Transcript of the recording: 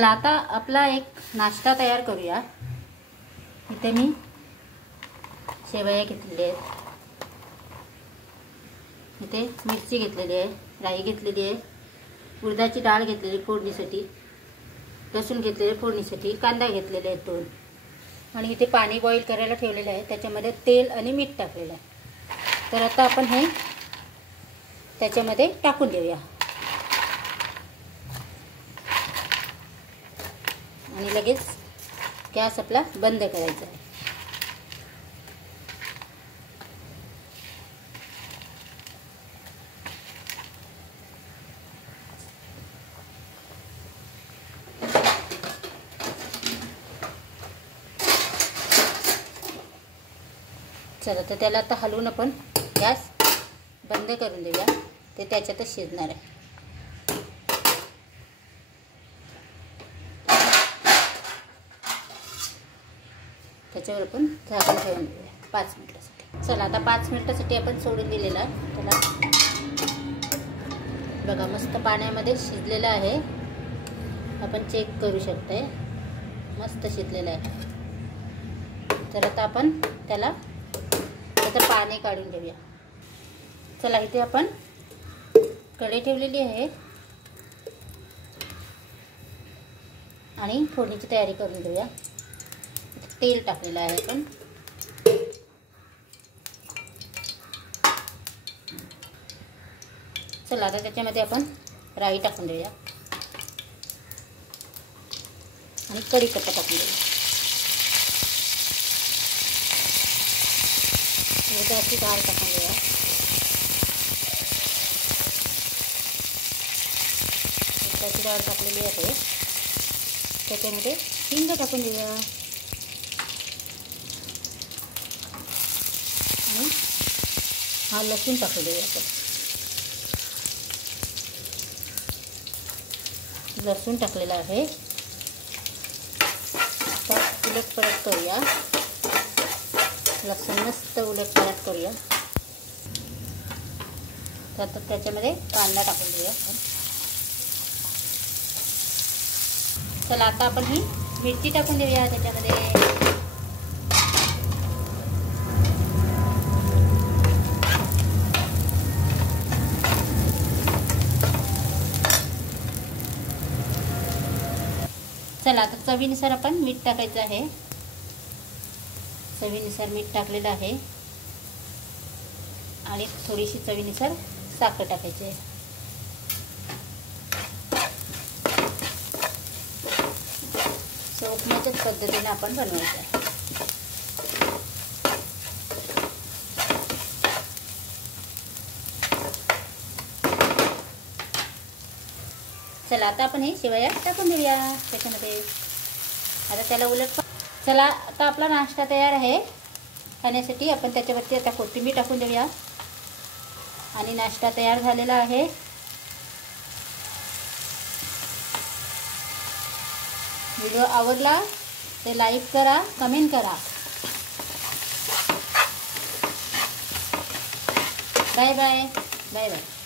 आता आपला एक नाश्ता तयार करूया। इथे मी शेवया घेतलेली आहेत, इथे मिरची घेतलेली आहे, राई घेतलेली आहे, उडदाची डाळ घेतलेली फोडणीसाठी, लसूण घेतलेले फोडणीसाठी, कांदा घेतलेले आहेत 2 आणि इथे पाणी बॉईल करायला ठेवलेलं आहे, त्याच्यामध्ये तेल आणि मीठ टाकलेलं आहे। तर आता आपण हे त्याच्यामध्ये टाकून देऊया आणि लगेच गॅस आपला बंद करायचा आहे। चला तर त्याला आता हलवून आपण गॅस बंद करून देऊया, ते त्याच्यातच शिजणार आहे। त्याच्यावर आपण झाकण ठेवून देऊया 5 मिनिटासाठी। चला आता 5 मिनिटासाठी आपण सोडून दिलेला आहे त्याला। बघा मस्त पाण्यामध्ये शिजलेला आहे, आपण चेक करू शकताय, मस्त शिजलेला आहे। तर आता आपण त्याला त्याचं पाणी काढून घेऊया। चला इथे आपण कढई ठेवलेली आहे आणि फोडणीची तयारी करून घेऊया। तेल टाकलेलं आहे आपण, चला आता त्याच्यामध्ये आपण राई टाकून देऊया आणि कढीपत्ता टाकून देऊया। उडदाची डाळ टाकून देऊया, उडदाची डाळ टाकलेली आहे, त्याच्यामध्ये हिंग टाकून देऊया आणि हा लसूण टाकून देऊया आपण। लसूण टाकलेला आहे, आता उलट परत करूया, लसूण मस्त उलट परत करूया। तर त्याच्यामध्ये कांदा टाकून देऊया आपण। चला आता आपण ही मिरची टाकून देऊया त्याच्यामध्ये। चला आता चवीनुसार आपण मीठ टाकायचं आहे, चवीनुसार मीठ टाकलेलं आहे आणि थोडीशी चवीनुसार साखर टाकायची आहे। उपमाच्याच पद्धतीने आपण बनवायचं आहे। चला आता आपण हे शेवया टाकून देऊया त्याच्यामध्ये। आता त्याला उलट, चला आता आपला नाश्ता तयार आहे खाण्यासाठी। आपण त्याच्यावरती आता कोथिंबीर टाकून देऊया आणि नाश्ता तयार झालेला आहे। व्हिडिओ आवडला तर लाईक करा, कमेंट करा। Bye bye bye bye.